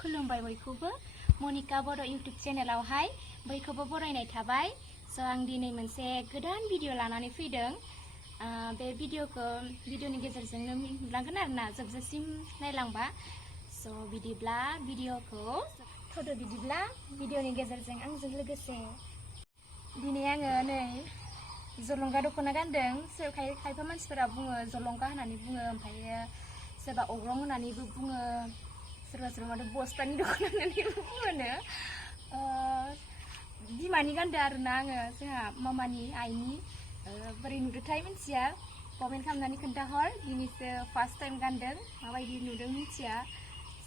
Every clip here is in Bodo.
खुलुमबाय बयखौबो मनिका बर' इउटुब चेनेलावहाय बयखौबो बरायनाय थाबाय। स' आं दिनै मोनसे गोदान भिडिअ लानानै फैदों। बे भिडिअनि गेजेरजोंनो नुलांगोन आरोना जोबजासिम नायलांबा। स' बिदिब्ला भिडिअनि गेजेरजों आंजों लोगोसे दिनै आङो नै जलंगा दख'ना गानदों। खायफा मानसिफोरा बुङो जलंगा होननानै बुङो, ओमफ्रायो सोरबा अग्रं होननानैबो बुङो, सोरबा माथो बस्तानि दख'ना होननानैबो बुङोनो। बिमानि गानदों आरोना आङो, जोंहा मामानि आइनि। बोरै नुदोंथाय मिन्थिया, कमेन्ट खालामनानै खोन्थाहर। दिनैसो फार्स्ट टाइम गानदों, माबायदि नुदों मिन्थिया।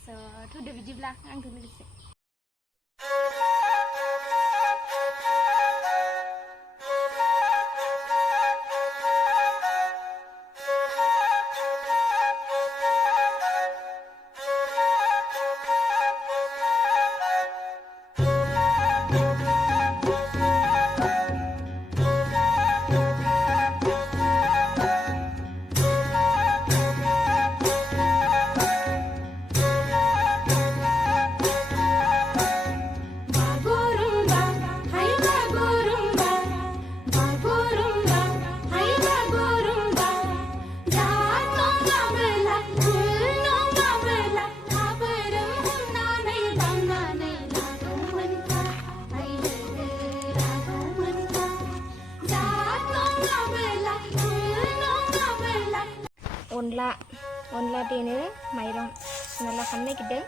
स' थुदो बिदिब्ला आंजों लोगोसे। अनला देनो माइरं सुना लाखानो नागिरदों।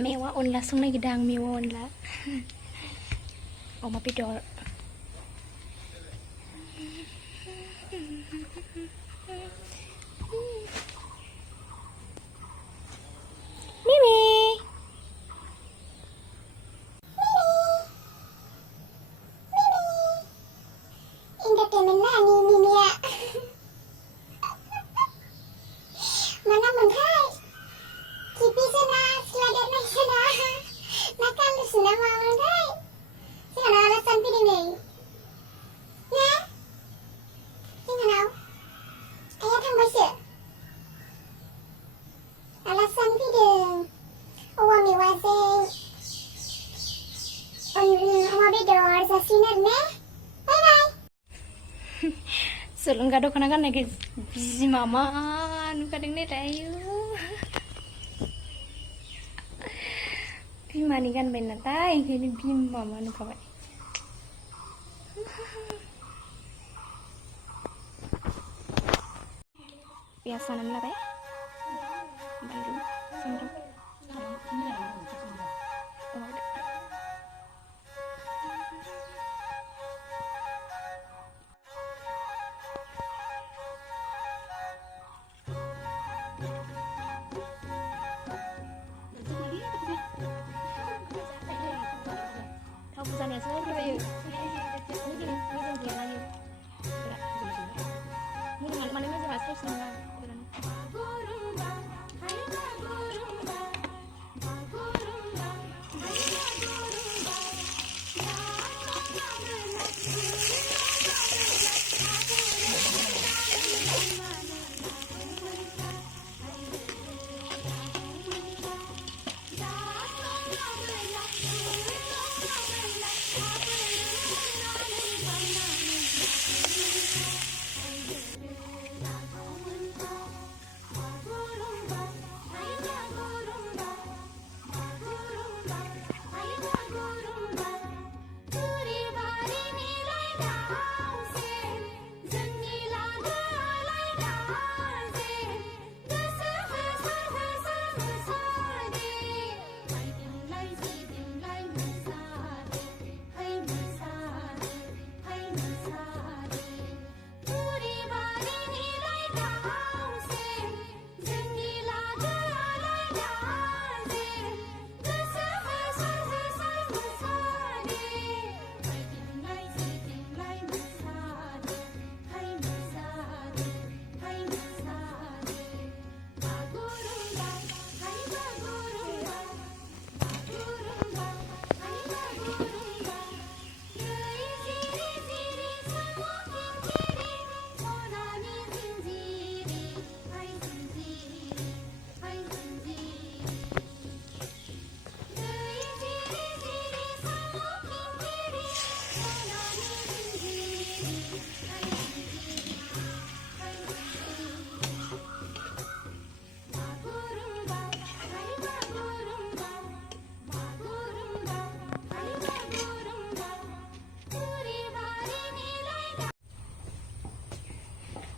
मेवा अनला संनो नागिरदों आं, मेवा अनला अमा बेदर। Jolongga dख'ना गाननायखौ बिमा मा नुखादों ने दायो। बिमानि गानबाय नालाय ओंखायनो बिमा मा नुखाबाय। पियाज हानानै लाबाय, बानलु, सामब्राम।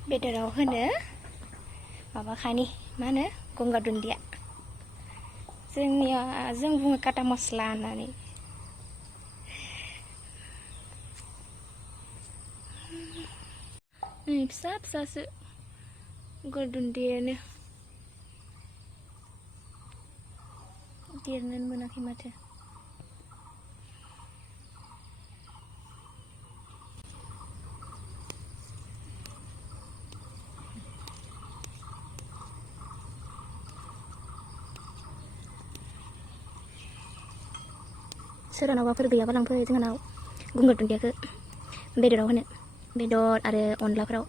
बेदराव होनो माबाखानि मा होनो गंगार दुन्दिया जों बुङो काटा मस्ला होननानै फिसा फिसासो गंगार दुन्दियानो देरनोनो मोनाखै माथो सोरनावबाफोर गैयाबा लांफै जोंहानाव गंगार दुन्दियाखौ बेदराव होनो बेदर आरो अनलाफोराव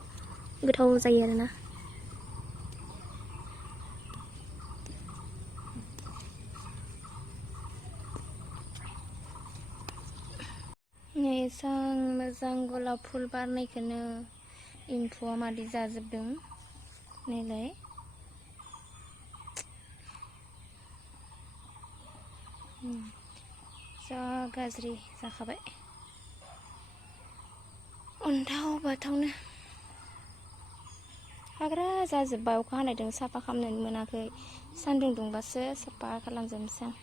गोथाव जायो आरोना एसां मोजां गलाप फुल बारनायखौनो एम्फौआ मादै जाजोबदों नायलाय जा गाज्रि जाखाबाय अन्थाव बाथावनो हाग्रा जाजोब्बाय अखा हानायदों साफा खालामनो मोनाखै सान्दुं दुंबासो साफा खालामजोबनोसै आं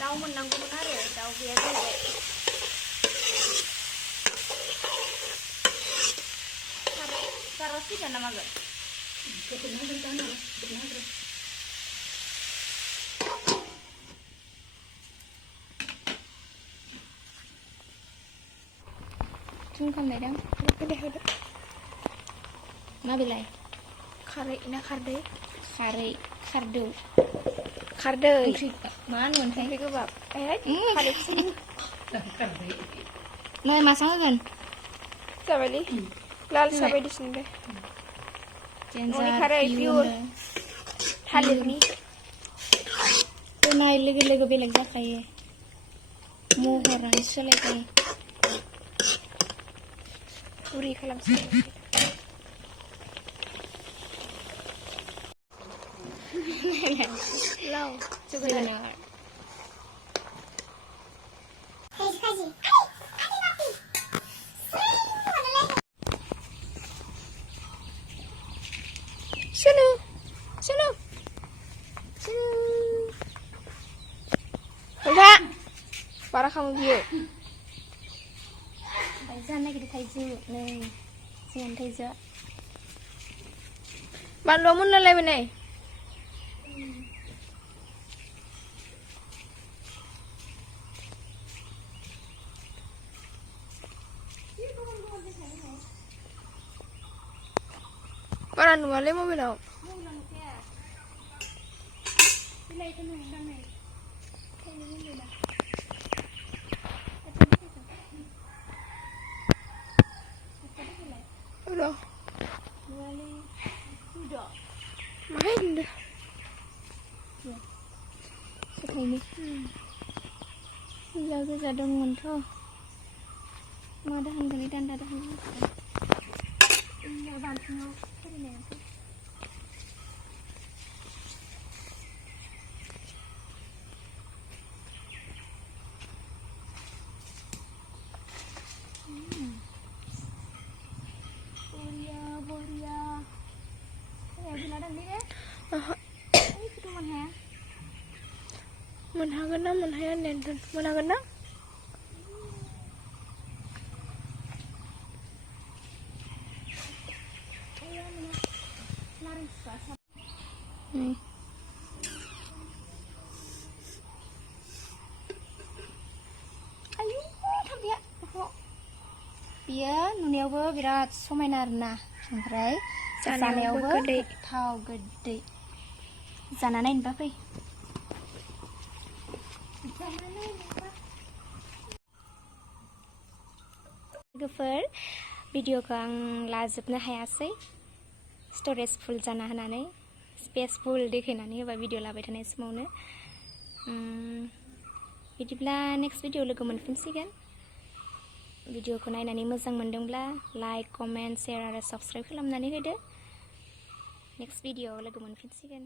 दाउ मोननांगौमोन आरो दाउ गैया जाहैबाय सारा फैगोन ना मागोन थुम खालामनायदां होदो मा बिलाइ खारै ना खारदै खारदौ खारदै ओंख्रि मा होनोमोनथाय ओंख्रि गोबाब खारदै नै मासां होगोन जाबायलै लाल सा बायदिसिना दे न'नि खारै पियर थालिरनि होनाय लोगो लोगो बेलेग जाखायो महरानो सोलायखायो गुरै खालामसै लाव जोगोनार enggak parah kamu biu jangan lagi di taiju nih jangan taiju bantu mun lele nih parah nuale mau bilang udah main dah sekali lagu zadong monto madahan kali dan dadahan ini bantu ini Menhagan na menhayan nendon menhagan na ayo tapi ya dia nuनियावबो बिराद समायना आरोना ओमफ्राय जानायावबो गोथाव गोदै जाना नायनोबा फै लोगोफोर भिडिअखौ आं लाजोबनो हायासै स्टरेज फुल जाना होनानै स्पेस फुल देखायनानै होबाय भिडिअ लाबाय थानाय समावनो बिदिब्ला नेक्स्ट भिडिअ लोगो मोनफिनसिगोन भिडिअखौ नायनानै मोजां मोनदोंब्ला लाइक कमेन्ट शेयार आरो साबस्क्राइब खालामनानै होदो नेक्स्ट भिडिअ लोगो मोनफिनसिगोन